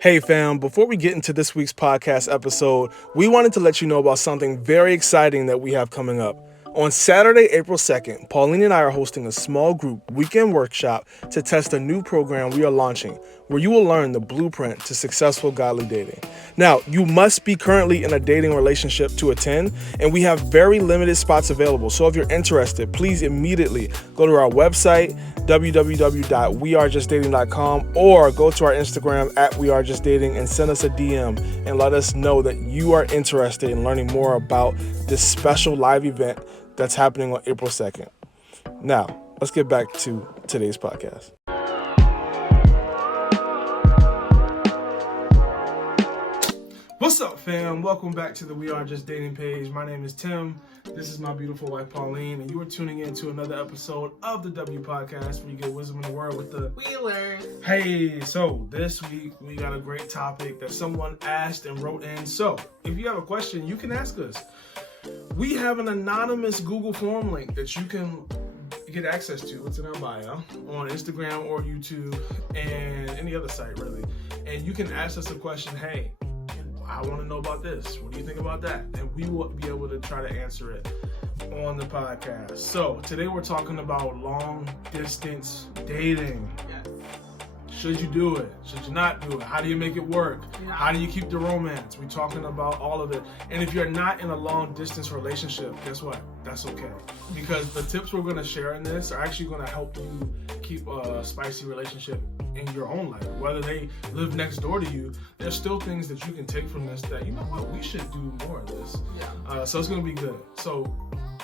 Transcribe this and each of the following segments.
Hey fam, before we get into this week's podcast episode, we wanted to let you know about something very exciting that we have coming up. On Saturday, April 2nd, Pauline and I are hosting a small group weekend workshop to test a new program we are launching where you will learn the blueprint to successful godly dating. Now, you must be currently in a dating relationship to attend, and we have very limited spots available. So if you're interested, please immediately go to our website, www.wearejustdating.com, or go to our Instagram at wearejustdating and send us a DM and let us know that you are interested in learning more about this special live event that's happening on April 2nd. Now, let's get back to today's podcast. What's up, fam? Welcome back to the We Are Just Dating page. My name is Tim. This is my beautiful wife, Pauline, and you are tuning in to another episode of the W Podcast where you get wisdom in the world with the Wheelers. Hey, so this week we got a great topic that someone asked and wrote in. So if you have a question, you can ask us. We have an anonymous Google form link that you can get access to. It's in our bio on Instagram or YouTube and any other site, really. And you can ask us a question. Hey, I want to know about this. What do you think about that? And we will be able to try to answer it on the podcast. So today we're talking about long distance dating. Yes. Should you do it? Should you not do it? How do you make it work? Yeah. How do you keep the romance? We're talking about all of it. And if you're not in a long distance relationship, guess what? That's okay. Because the tips we're going to share in this are actually going to help you keep a spicy relationship in your own life. Whether they live next door to you, there's still things that you can take from this that, you know what, we should do more of this. Yeah. So it's going to be good. So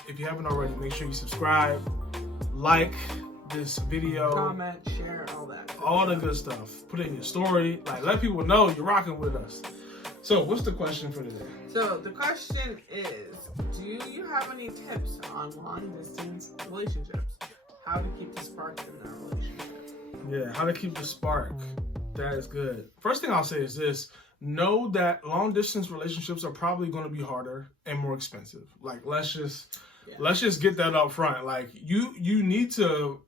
if you haven't already, make sure you subscribe, like this video, Comment, share, all that. all the good stuff. Put it in your story. Like, let people know you're rocking with us. So what's the question for today? So the question is, do you have any tips on long distance relationships? How to keep the spark in their relationship? Yeah, how to keep the spark. That is good. First thing I'll say is this. Know that long distance relationships are probably going to be harder and more expensive. Like, let's just get that up front. Like, you need to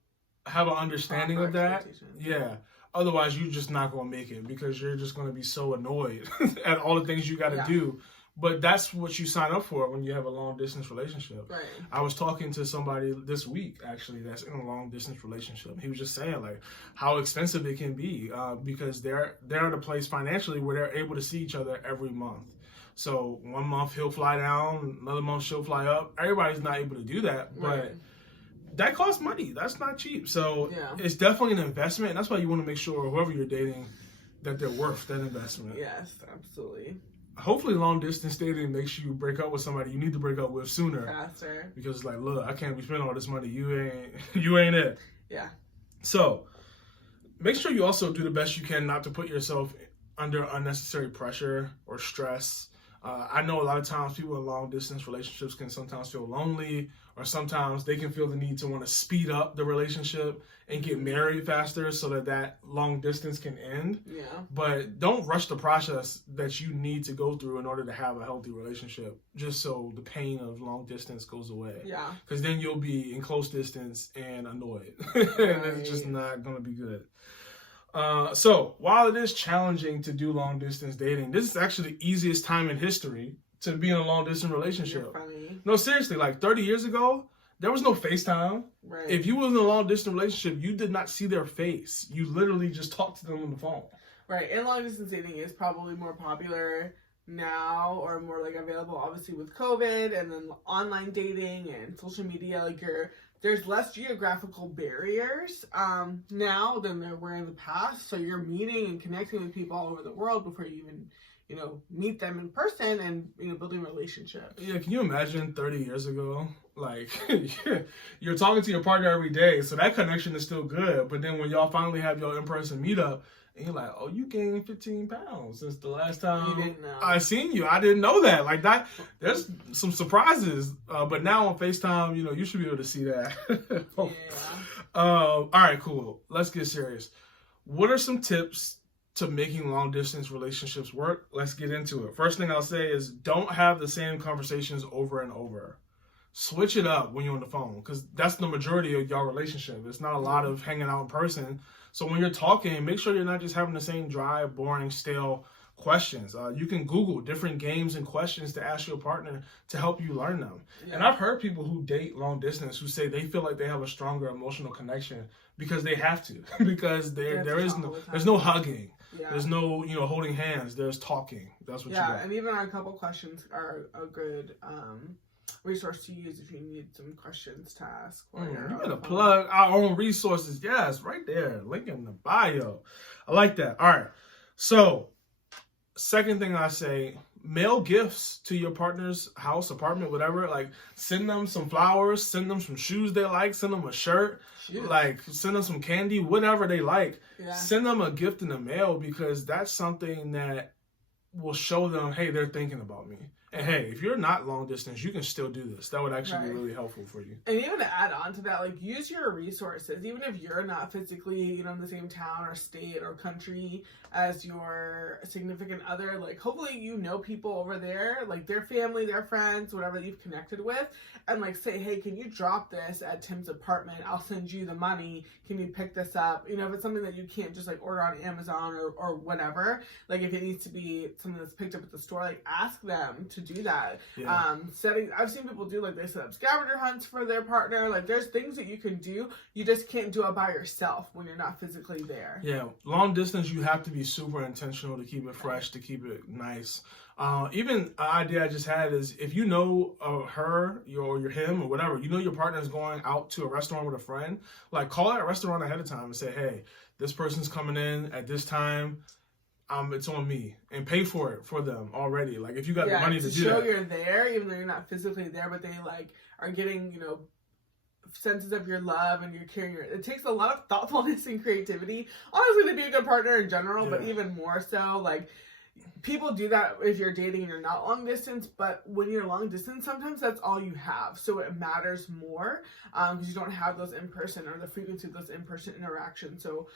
have an understanding of that. Yeah. Otherwise, you're just not going to make it because you're just going to be so annoyed at all the things you got to do. But that's what you sign up for when you have a long distance relationship. Right. I was talking to somebody this week, actually, that's in a long distance relationship. He was just saying, like, how expensive it can be because they're at a place financially where they're able to see each other every month. So 1 month he'll fly down, another month she'll fly up. Everybody's not able to do that, but that costs money. That's not cheap. So it's definitely an investment, and that's why you want to make sure whoever you're dating that they're worth that investment. Yes, absolutely. Hopefully long distance dating makes you break up with somebody you need to break up with sooner. Faster. Because it's like, look, I can't be spending all this money. You ain't it. Yeah. So make sure you also do the best you can not to put yourself under unnecessary pressure or stress. I know a lot of times people in long distance relationships can sometimes feel lonely, or sometimes they can feel the need to want to speed up the relationship and get married faster so that long distance can end. Yeah. But don't rush the process that you need to go through in order to have a healthy relationship, just so the pain of long distance goes away. Yeah. Because then you'll be in close distance and annoyed. And it's just not going to be good. So while it is challenging to do long distance dating, this is actually the easiest time in history to be in a long distance relationship. You're funny. No, seriously, like 30 years ago, there was no FaceTime. Right. If you was in a long distance relationship, you did not see their face. You literally just talked to them on the phone. Right. And long distance dating is probably more popular now, or more like available, obviously, with COVID and then online dating and social media. Like, there's less geographical barriers now than there were in the past. So you're meeting and connecting with people all over the world before you even, meet them in person and, building relationships. Yeah, can you imagine 30 years ago? Like, you're talking to your partner every day, so that connection is still good. But then when y'all finally have your in-person meetup, and you're like, oh, you gained 15 pounds since the last time I seen you. I didn't know that. Like, that, there's some surprises. But now on FaceTime, you should be able to see that. All right, cool. Let's get serious. What are some tips to making long distance relationships work? Let's get into it. First thing I'll say is don't have the same conversations over and over. Switch it up when you're on the phone, because that's the majority of y'all relationship. It's not a lot of hanging out in person. So when you're talking, make sure you're not just having the same dry, boring, stale questions. You can Google different games and questions to ask your partner to help you learn them. Yeah. And I've heard people who date long distance who say they feel like they have a stronger emotional connection because they have to, because there's no hugging. Yeah. There's no, holding hands. There's talking. That's what you got. And even our couple questions are a good resource to use if you need some questions to ask. You gotta plug our own resources. Yes, right there. Link in the bio. I like that. All right. So, second thing I say, mail gifts to your partner's house, apartment, whatever. Like, send them some flowers, send them some shoes they like, send them a shirt, like, send them some candy, whatever they like. Yeah. Send them a gift in the mail, because that's something that will show them, hey, they're thinking about me. And hey, if you're not long distance, you can still do this. That would actually be really helpful for you. And even to add on to that, like, use your resources. Even if you're not physically, in the same town or state or country as your significant other, like, hopefully you know people over there, like their family, their friends, whatever you've connected with, and like say, hey, can you drop this at Tim's apartment? I'll send you the money. Can you pick this up? If it's something that you can't just like order on Amazon or whatever, like if it needs to be something that's picked up at the store, like ask them to do that. Yeah. I've seen people do, like, they set up scavenger hunts for their partner. Like, there's things that you can do. You just can't do it by yourself when you're not physically there. Yeah, long distance, you have to be super intentional to keep it fresh, to keep it nice. Even an idea I just had is, if you know her, or him, or whatever, your partner is going out to a restaurant with a friend, like, call that restaurant ahead of time and say, hey, this person's coming in at this time. It's on me, and pay for it for them already. Like, if you got the money to do that. Show you're there, even though you're not physically there, but they like are getting, senses of your love, and you're carrying it takes a lot of thoughtfulness and creativity, honestly, to be a good partner in general, but even more so, like, people do that if you're dating and you're not long distance, but when you're long distance, sometimes that's all you have. So it matters more because you don't have those in-person, or the frequency of those in-person interactions. So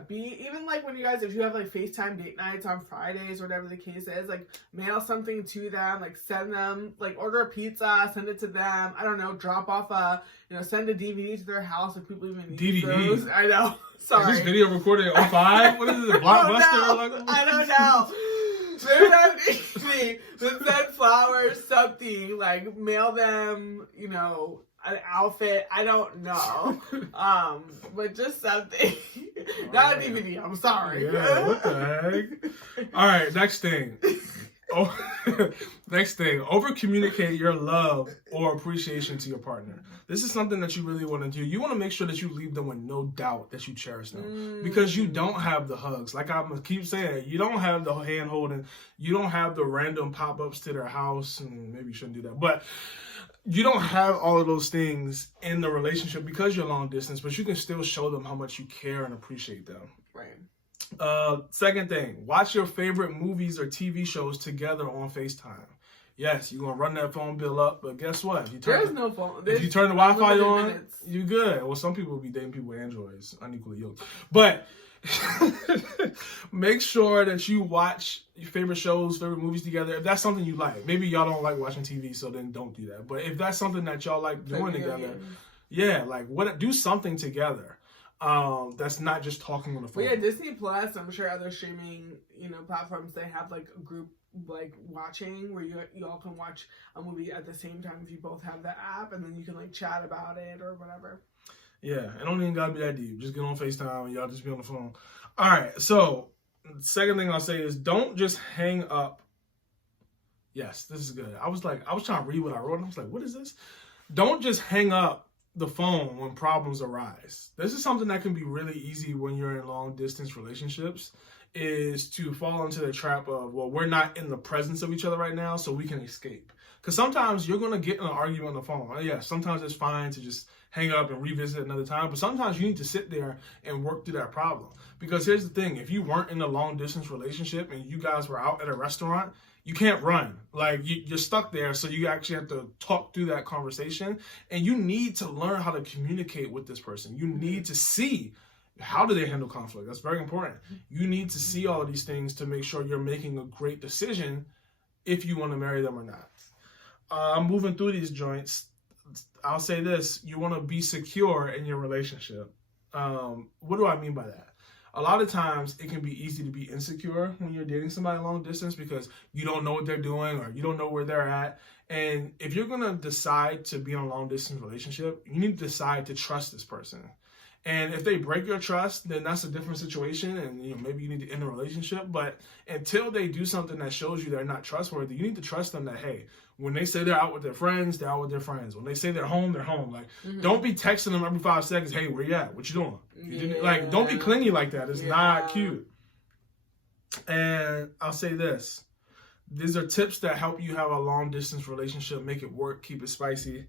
even like when if you have like FaceTime date nights on Fridays or whatever the case is, like mail something to them, like send them, like order a pizza, send it to them. I don't know, drop off send a DVD to their house if people even need DVD. Those. I know. Sorry. Is this video recorded on 05? What is it, Blockbuster? I don't know. Maybe that's easy. But send flowers, something, like mail them, an outfit. I don't know. But just something. Not a DVD, I'm sorry. Yeah, what the heck? All right, next thing. Over communicate your love or appreciation to your partner. This is something that you really want to do. You want to make sure that you leave them with no doubt that you cherish them, because you don't have the hugs. Like I keep saying, you don't have the hand holding, you don't have the random pop-ups to their house, and maybe you shouldn't do that, but you don't have all of those things in the relationship because you're long distance, but you can still show them how much you care and appreciate them. Right. Second thing, watch your favorite movies or TV shows together on FaceTime. Yes, you're going to run that phone bill up, but guess what? There's no phone. If you turn the Wi-Fi on, you good. Well, some people will be dating people with Androids, unequally yoked. But make sure that you watch your favorite shows, favorite movies together. If that's something you like. Maybe y'all don't like watching TV, so then don't do that. But if that's something that y'all like doing together, do something together. That's not just talking on the phone. Well, yeah, Disney Plus, I'm sure other streaming, platforms, they have like a group like watching where you all can watch a movie at the same time if you both have the app, and then you can like chat about it or whatever. Yeah, it don't even gotta be that deep. Just get on FaceTime and y'all just be on the phone. All right, so second thing I'll say is don't just hang up. Yes, this is good. I was trying to read what I wrote, and I was like, what is this? Don't just hang up the phone when problems arise. This is something that can be really easy when you're in long distance relationships, is to fall into the trap of, well, we're not in the presence of each other right now, so we can escape. Because sometimes you're going to get in an argument on the phone. Yeah, sometimes it's fine to just hang up and revisit another time, but sometimes you need to sit there and work through that problem. Because here's the thing, if you weren't in a long distance relationship and you guys were out at a restaurant, you can't run. Like, you're stuck there, so you actually have to talk through that conversation, and you need to learn how to communicate with this person. You need to see, how do they handle conflict? That's very important. You need to see all of these things to make sure you're making a great decision if you want to marry them or not. I'm moving through these joints. I'll say this, you want to be secure in your relationship. What do I mean by that? A lot of times it can be easy to be insecure when you're dating somebody long distance because you don't know what they're doing or you don't know where they're at. And if you're going to decide to be in a long distance relationship, you need to decide to trust this person. And if they break your trust, then that's a different situation, and maybe you need to end the relationship. But until they do something that shows you they're not trustworthy, you need to trust them that, hey, when they say they're out with their friends, they're out with their friends. When they say they're home, they're home. Like, don't be texting them every 5 seconds, hey, where you at? What you doing? Like, don't be clingy like that. It's not cute. And I'll say this. These are tips that help you have a long distance relationship, make it work, keep it spicy.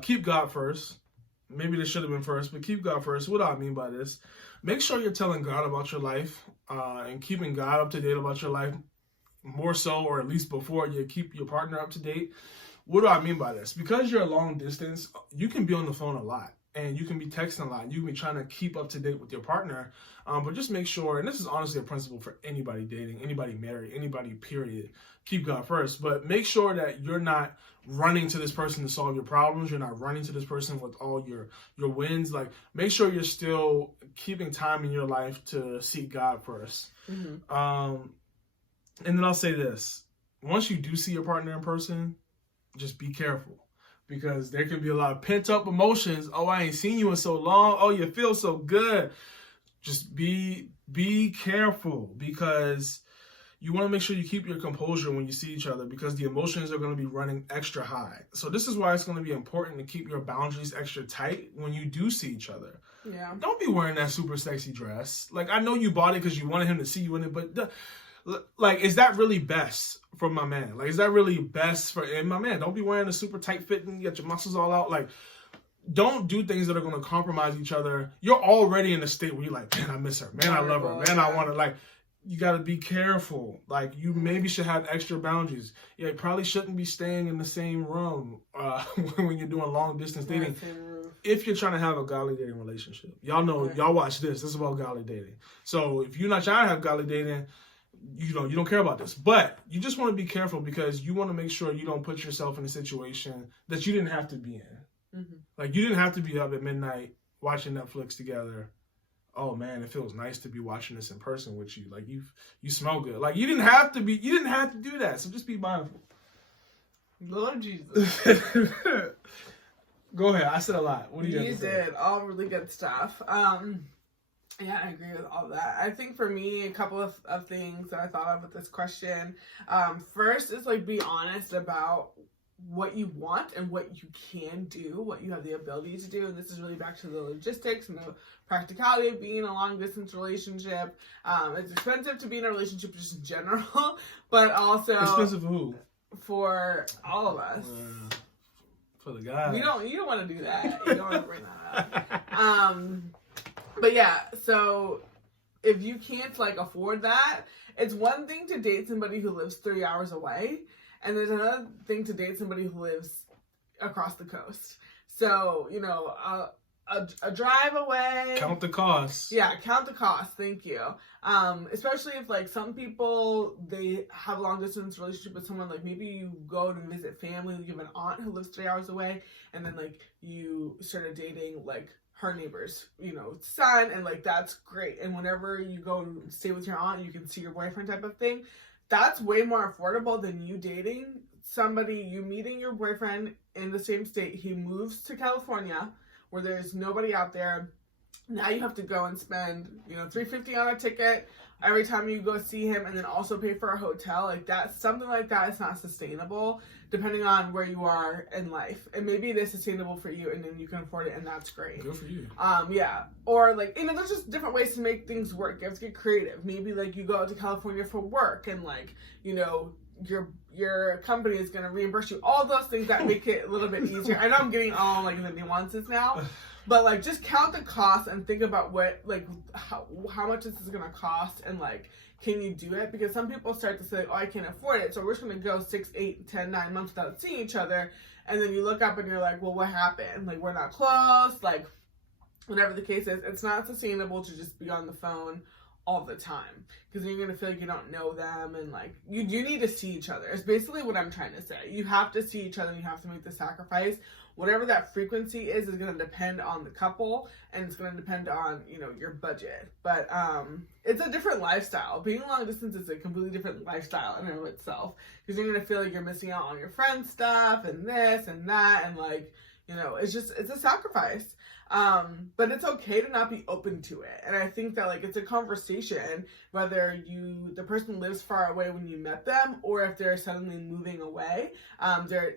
Keep God first. Maybe this should have been first, but keep God first. What do I mean by this? Make sure you're telling God about your life and keeping God up to date about your life more so, or at least before you keep your partner up to date. What do I mean by this? Because you're a long distance, you can be on the phone a lot and you can be texting a lot. You can be trying to keep up to date with your partner, but just make sure, and this is honestly a principle for anybody dating, anybody married, anybody period, keep God first, but make sure that you're not running to this person to solve your problems. You're not running to this person with all your wins. Like, make sure you're still keeping time in your life to seek God first. And then I'll say this. Once you do see your partner in person, just be careful. Because there can be a lot of pent-up emotions. Oh, I ain't seen you in so long. Oh, you feel so good. Just be careful, because you want to make sure you keep your composure when you see each other, because the emotions are going to be running extra high. So this is why it's going to be important to keep your boundaries extra tight when you do see each other. Yeah. Don't be wearing that super sexy dress. Like, I know you bought it because you wanted him to see you in it, but is that really best for my man? Like, is that really best for my man? Don't be wearing a super tight fitting, you got your muscles all out. Like, don't do things that are going to compromise each other. You're already in a state where you're like, man, I miss her. Man, I love her. Man, I want her. Like, you got to be careful. Like, you maybe should have extra boundaries. You probably shouldn't be staying in the same room when you're doing long distance dating. If you're trying to have a godly dating relationship. Y'all know, y'all watch this. This is about godly dating. So if you're not trying to have godly dating, you don't care about this. But you just want to be careful, because you want to make sure you don't put yourself in a situation that you didn't have to be in. Like, you didn't have to be up at midnight watching Netflix together. Oh man, it feels nice to be watching this in person with you. Like, you smell good. Like, you didn't have to do that. So just be mindful. Lord Jesus. Go ahead. I said a lot. What do you have to say? You did all really good stuff. Yeah, I agree with all that. I think for me, a couple of things that I thought of with this question. First is, like, be honest about what you want and what you can do, what you have the ability to do. And this is really back to the logistics and the practicality of being in a long distance relationship. It's expensive to be in a relationship just in general, but also expensive for who? For all of us. For the guys. You don't want to do that. You don't want to bring that up. But yeah, so if you can't, like, afford that, it's one thing to date somebody who lives 3 hours away, and there's another thing to date somebody who lives across the coast. So, a drive away. Count the costs. Yeah, count the costs. Thank you. Especially if, like, some people, they have a long distance relationship with someone, like, maybe you go to visit family, you have an aunt who lives 3 hours away, and then, like, you started dating, like, her neighbor's, son, and, like, that's great. And whenever you go and stay with your aunt, you can see your boyfriend type of thing. That's way more affordable than you dating somebody, you meeting your boyfriend in the same state. He moves to California where there's nobody out there. Now you have to go and spend, $350 on a ticket every time you go see him, and then also pay for a hotel. Like, that's something like that is not sustainable, depending on where you are in life. And maybe it is sustainable for you, and then you can afford it, and that's great. Good for you. Yeah. Or, like, there's just different ways to make things work. You have to get creative. Maybe, like, you go out to California for work, and, like, your company is going to reimburse you. All those things that make it a little bit easier. I know I'm getting all, like, the nuances now. But, like, just count the cost and think about what, like, how much this is going to cost, and, like, can you do it? Because some people start to say, oh, I can't afford it, so we're just going to go 6, 8, 10, 9 months without seeing each other. And then you look up and you're like, well, what happened? Like, we're not close. Like, whatever the case is, it's not sustainable to just be on the phone all the time, because then you're gonna feel like you don't know them, and like you need to see each other. It's basically what I'm trying to say. You have to see each other, and you have to make the sacrifice. Whatever that frequency is going to depend on the couple, and it's going to depend on, you know, your budget. But it's a different lifestyle. Being long distance is a completely different lifestyle in and of itself, because you're going to feel like you're missing out on your friend's stuff and this and that, and like, you know, it's a sacrifice. But it's okay to not be open to it. And I think that like it's a conversation, whether the person lives far away when you met them, or if they're suddenly moving away.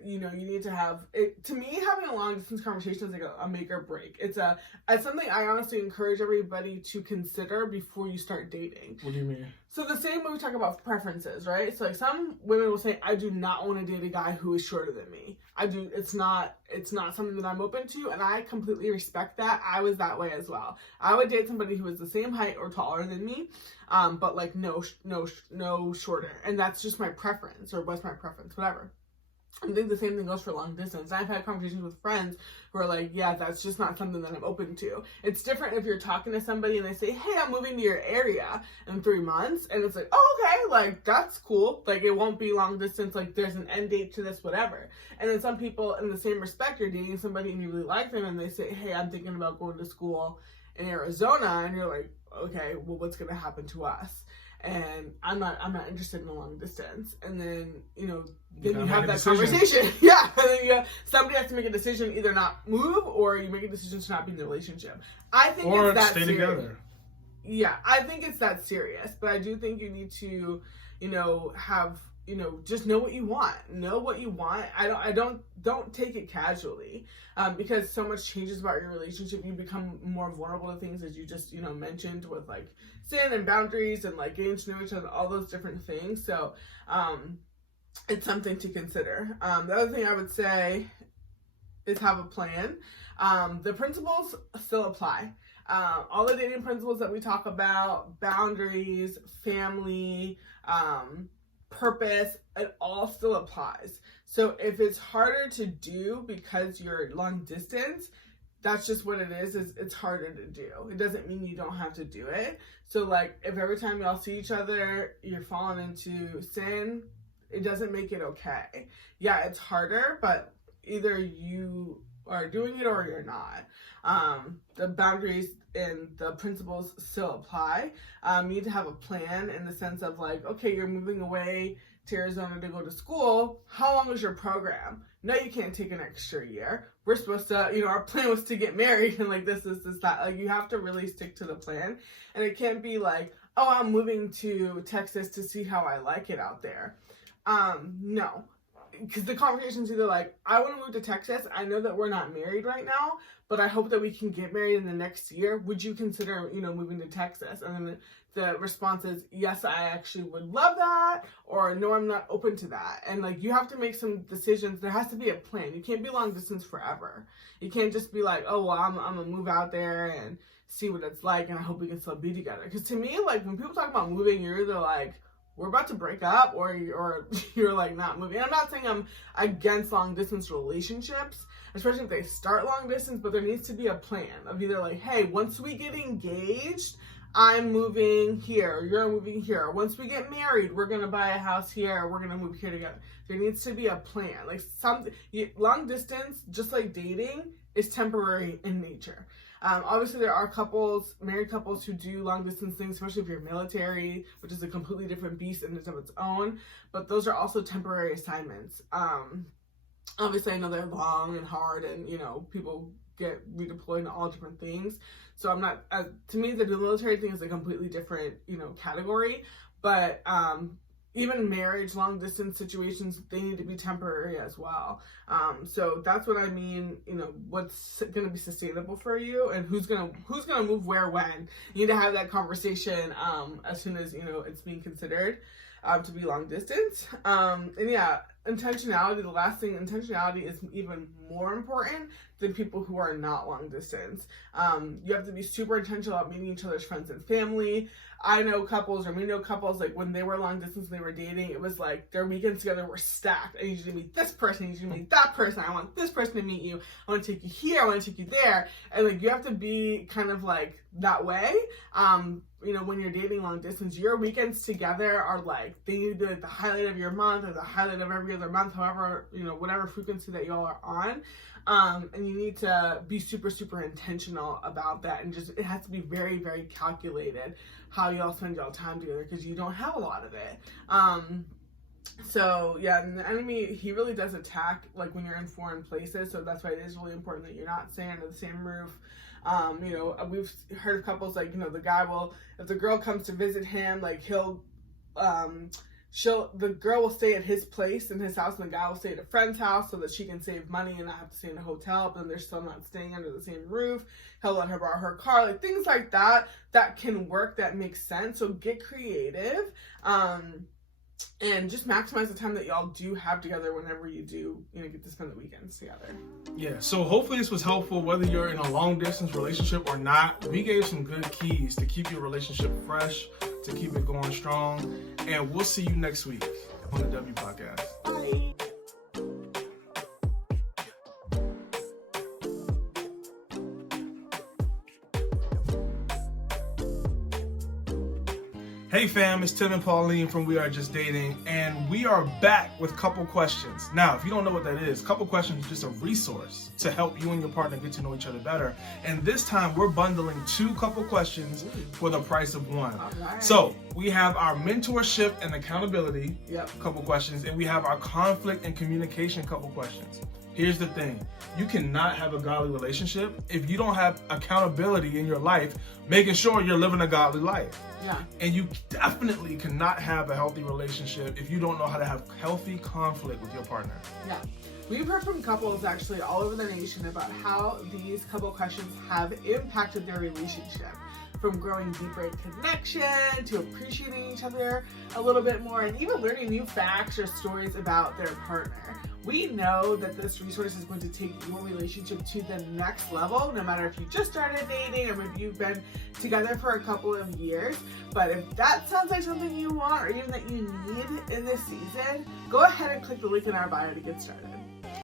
You need to have it. To me, having a long distance conversation is like a make or break. It's something I honestly encourage everybody to consider before you start dating. What do you mean? So the same way we talk about preferences, right? So like some women will say, I do not want to date a guy who is shorter than me. It's not something that I'm open to, and I completely respect that. I was that way as well. I would date somebody who was the same height or taller than me, but like no shorter. And that's just my preference, or was my preference, whatever. I think the same thing goes for long distance. I've had conversations with friends who are like, yeah, that's just not something that I'm open to. It's different if you're talking to somebody and they say, hey, I'm moving to your area in 3 months. And it's like, oh, okay, like, that's cool. Like, it won't be long distance. Like, there's an end date to this, whatever. And then some people, in the same respect, you're dating somebody and you really like them, and they say, hey, I'm thinking about going to school in Arizona. And you're like, okay, well, what's going to happen to us? And I'm not interested in a long distance. And then, then you have that conversation. Yeah. And then somebody has to make a decision, either not move, or you make a decision to not be in the relationship. I think or it's that stay serious. Together. Yeah, I think it's that serious. But I do think you need to, have, just know what you want. Know what you want. Don't take it casually, because so much changes about your relationship. You become more vulnerable to things, as you just, mentioned, with like sin and boundaries and like getting to know each other, all those different things. So, it's something to consider. The other thing I would say is have a plan. The principles still apply. All the dating principles that we talk about, boundaries, family, purpose, it all still applies. So if it's harder to do because you're long distance, that's just what it is. It's harder to do. It doesn't mean you don't have to do it. So like, if every time y'all see each other, you're falling into sin, it doesn't make it okay. Yeah, it's harder, but either you are doing it or you're not. The boundaries and the principles still apply. You need to have a plan in the sense of like, okay, you're moving away to Arizona to go to school. How long is your program? No, you can't take an extra year. We're supposed to, our plan was to get married and like this, that. Like, you have to really stick to the plan. And it can't be like, oh, I'm moving to Texas to see how I like it out there. No. Because the conversation's either like, I want to move to Texas. I know that we're not married right now, but I hope that we can get married in the next year. Would you consider, moving to Texas? And then the response is, yes, I actually would love that, or no, I'm not open to that. And like, you have to make some decisions. There has to be a plan. You can't be long distance forever. You can't just be like, oh, well, I'm gonna move out there and see what it's like, and I hope we can still be together. Because to me, like, when people talk about moving, you're either like, we're about to break up, or you're like not moving. And I'm not saying I'm against long distance relationships, especially if they start long distance, but there needs to be a plan of either like, hey, once we get engaged, I'm moving here, you're moving here. Once we get married, we're gonna buy a house here, we're gonna move here together. There needs to be a plan. Like long distance, just like dating, is temporary in nature. Obviously, there are married couples who do long distance things, especially if you're military, which is a completely different beast in and of its own. But those are also temporary assignments. Obviously, I know they're long and hard, and people get redeployed to all different things. So I'm not. To me, the military thing is a completely different category. But even marriage, long distance situations, they need to be temporary as well. So that's what I mean, what's going to be sustainable for you, and who's going to move where when. You need to have that conversation as soon as, it's being considered to be long distance. And yeah, intentionality, the last thing, intentionality is even more important than people who are not long distance. You have to be super intentional about meeting each other's friends and family. I know couples, or we know couples, like when they were long distance and they were dating, it was like their weekends together were stacked. I need you to meet this person, I need you to meet that person, I want this person to meet you, I want to take you here, I want to take you there. And like, you have to be kind of like that way. when you're dating long distance, your weekends together are like, they need to be like the highlight of your month or the highlight of every other month, however, whatever frequency that y'all are on. And you need to be super, super intentional about that. And just, it has to be very, very calculated how y'all spend y'all time together, because you don't have a lot of it. So yeah, and the enemy, he really does attack like when you're in foreign places. So that's why it is really important that you're not staying under the same roof. We've heard of couples like, the guy will, if the girl comes to visit him, like the girl will stay at his place in his house, and the guy will stay at a friend's house so that she can save money and not have to stay in a hotel, but then they're still not staying under the same roof. He'll let her borrow her car, like things like that can work, that makes sense. So get creative. And just maximize the time that y'all do have together whenever you do, get to spend the weekends together. Yeah, so hopefully this was helpful, whether you're in a long distance relationship or not. We gave some good keys to keep your relationship fresh, to keep it going strong. And we'll see you next week on the W Podcast. Bye. Hey fam, it's Tim and Pauline from We Are Just Dating, and we are back with Couple Questions. Now, if you don't know what that is, Couple Questions is just a resource to help you and your partner get to know each other better. And this time, we're bundling 2 couple questions for the price of 1. All right. So, we have our mentorship and accountability couple questions, and we have our conflict and communication couple questions. Here's the thing. You cannot have a godly relationship if you don't have accountability in your life, making sure you're living a godly life. Yeah. And you definitely cannot have a healthy relationship if you don't know how to have healthy conflict with your partner. Yeah. We've heard from couples actually all over the nation about how these couple questions have impacted their relationship. From growing deeper in connection to appreciating each other a little bit more, and even learning new facts or stories about their partner. We know that this resource is going to take your relationship to the next level, no matter if you just started dating or maybe you've been together for a couple of years. But if that sounds like something you want or even that you need in this season, go ahead and click the link in our bio to get started.